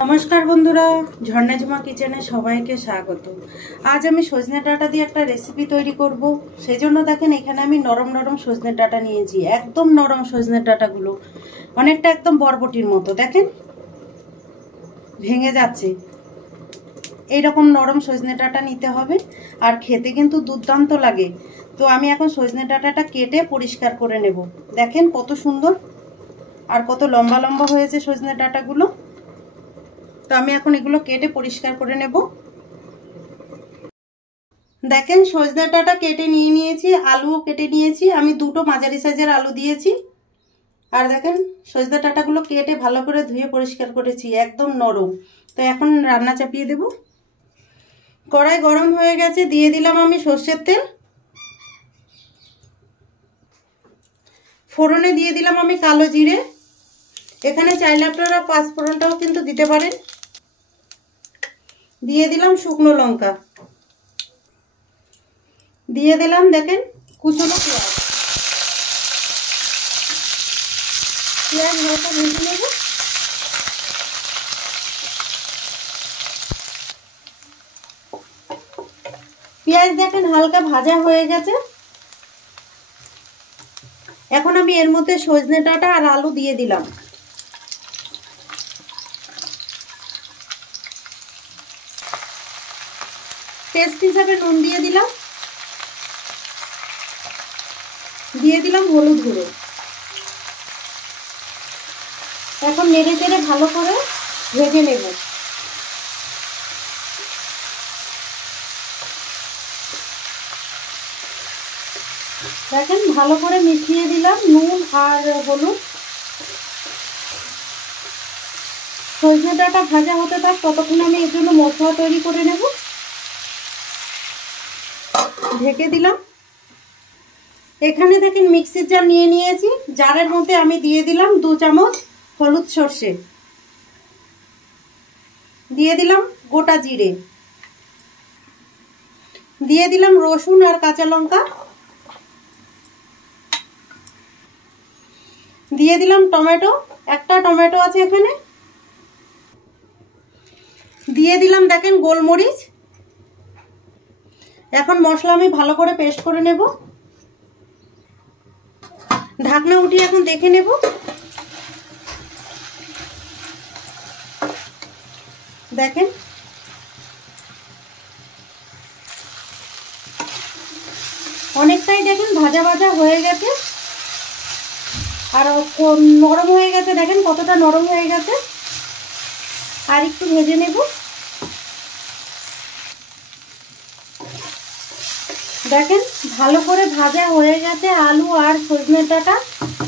नमस्कार बंधुरा झर्णा झुमा किचेने सबाइके स्वागत। आज आमी सजने डाटा दिए एक रेसिपि तैरी करब। सेजोन्नो देखें एखाने आमी नरम नरम सजने डाटा नियेछि, एकदम नरम सजने डाटागुलो अनेकटा एकदम बरबटिर मतो देखें भेंगे जाच्छे। এই রকম নরম সজনে ডাঁটা নিতে হবে আর খেতে কিন্তু দুর্দান্ত লাগে। তো আমি এখন সজনে ডাঁটাটা কেটে পরিষ্কার করে নেব। দেখেন কত সুন্দর আর কত লম্বা লম্বা হয়েছে সজনে ডাঁটাগুলো। তো আমি এখন এগুলো কেটে পরিষ্কার করে নেব। দেখেন সজনে ডাঁটা কেটে নিয়ে নিয়েছি, আলুও কেটে নিয়েছি। আমি দুটো মাঝারি সাইজের আলু দিয়েছি। আর দেখেন সজনে ডাঁটাগুলো কেটে ভালো করে ধুয়ে পরিষ্কার করেছি, একদম নরম। তো এখন রান্না চাপিয়ে দেব। কড়াই গরম হয়ে গেছে, দিয়ে দিলাম আমি সরষের তেল। ফোড়নে দিয়ে দিলাম আমি কালো জিরে। এখানে চাইলে আপনারা পাঁচফোড়নটাও কিন্তু দিতে পারেন। দিয়ে দিলাম শুকনো লঙ্কা, দিয়ে দিলাম দেখেন কুচনো পেঁয়াজ। পেঁয়াজ হালকা ভেজে নেব। পেঁয়াজ দেখেন হালকা ভাজা হয়ে গেছে। এখন আমি এর মধ্যে সজনে ডাঁটা আর আলু দিয়ে দিলাম। টেস্ট হিসাবে নুন দিয়ে দিলাম, দিয়ে দিলাম হলুদ গুঁড়ো। এখন নেড়ে চেড়ে ভালো করে ভেজে নেব। দেখেন ভালো করে মিশিয়ে দিলাম নুন আর হলুদ। সজনে ডাঁটা ভাজা হতে থাক, ততক্ষণ আমি এর জন্য মশলা তৈরি করে নেব। ঢেকে দিলাম। এখানে দেখেন মিক্সির জার নিয়ে নিয়েছি। জারের মধ্যে আমি দিয়ে দিলাম 2 চামচ হলুদ সর্ষে, দিয়ে দিলাম গোটা জিরে, দিয়ে দিলাম রসুন আর কাঁচা লঙ্কা, দিয়ে দিলাম টমেটো, একটা টমেটো আছে এখানে, দিয়ে দিলাম দেখেন গোলমরিচ। এখন মশলা আমি ভালো করে পেস্ট করে নেব। ঢাকনা উঠিয়ে এখন দেখে নেব। দেখেন অনেকটাই দেখেন ভাজা ভাজা হয়ে গেছে আর নরম হয়ে গেছে। দেখেন কতটা নরম হয়ে গেছে। আর একটু ভেজে নেব। দেখেন ভালো করে ভাজা হয়ে গেছে আলু আর সজনে ডাঁটা।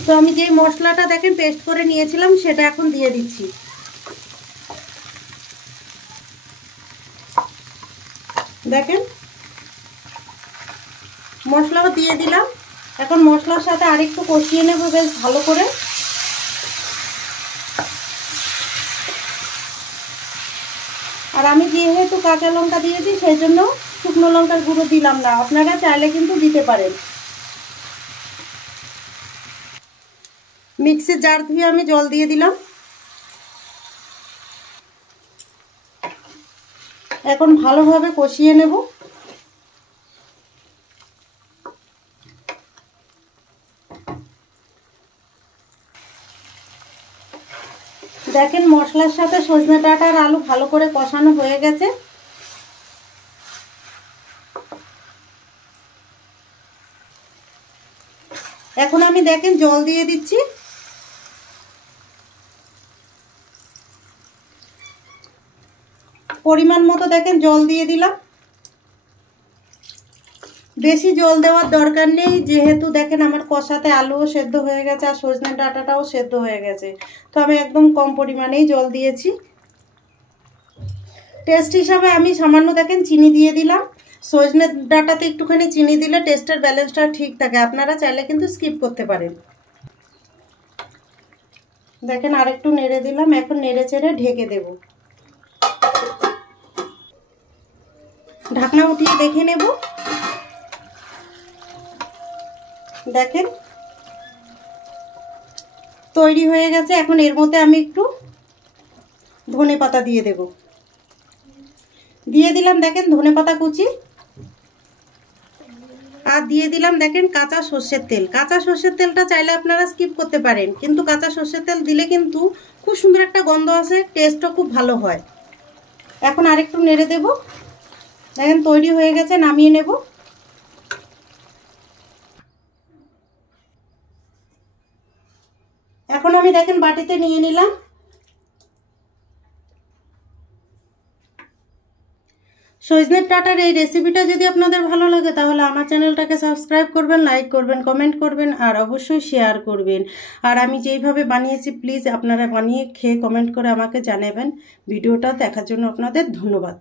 তো আমি যে মশলাটা দেখেন পেস্ট করে নিয়েছিলাম সেটা এখন দিয়ে দিচ্ছি। দেখেন মশলাও দিয়ে দিলাম। এখন মশলার সাথে আরেকটু কষিয়ে নেব বেশ ভালো করে। আর আমি যেহেতু কাঁচা লঙ্কা দিয়েছি সেই জন্য শুকনো লঙ্কার গুঁড়ো দিলাম না, আপনারা চাইলে কিন্তু দিতে পারেন। মিক্সির জার ধুয়ে আমি জল দিয়ে দিলাম। এখন ভালোভাবে কষিয়ে নেব। দেখেন মশলার সাথে সজনে ডাঁটা আর আলু ভালো করে কষানো হয়ে গেছে। এখন আমি দেখেন জল দিয়ে দিচ্ছি। পরিমাণ মতো দেখেন জল দিয়ে দিলাম। বেশি জল দেওয়ার দরকার নেই, যেহেতু দেখেন আমার কষাতে আলুও সেদ্ধ হয়ে গেছে আর সজনে ডাঁটাটাও সেদ্ধ হয়ে গেছে। তো আমি একদম কম পরিমাণেই জল দিয়েছি। টেস্ট হিসাবে আমি সামান্য দেখেন চিনি দিয়ে দিলাম। সজনে ডাঁটাতে একটুখানি চিনি দিলে টেস্টের ব্যালেন্সটা ঠিক থাকে, আপনারা চাইলে কিন্তু স্কিপ করতে পারেন। দেখেন আরেকটু নেড়ে দিলাম। এখন নেড়ে চেড়ে ঢেকে দেব। ঢাকনা উঠিয়ে দেখে নেব। দেখেন তৈরি হয়ে গেছে। এখন এর মধ্যে আমি একটু ধনে পাতা দিয়ে দেব। দিয়ে দিলাম দেখেন ধনে পাতা কুচি, আর দিয়ে দিলাম দেখেন কাঁচা সর্ষের তেল। কাঁচা সর্ষের তেলটা চাইলে আপনারা স্কিপ করতে পারেন, কিন্তু কাঁচা সর্ষের তেল দিলে কিন্তু খুব সুন্দর একটা গন্ধ আসে, টেস্টও খুব ভালো হয়। এখন আরেকটু নেড়ে দেব। দেখেন তৈরি হয়ে গেছে, নামিয়ে নেব। এখন আমি দেখেন বাটিতে নিয়ে নিলাম। সজনের ডাঁটার এই রেসিপিটা যদি আপনাদের ভালো লাগে তাহলে আমার চ্যানেলটাকে সাবস্ক্রাইব করবেন, লাইক করবেন, কমেন্ট করবেন আর অবশ্যই শেয়ার করবেন। আর আমি যেইভাবে বানিয়েছি প্লিজ আপনারা বানিয়ে খেয়ে কমেন্ট করে আমাকে জানাবেন। ভিডিওটা দেখার জন্য আপনাদের ধন্যবাদ।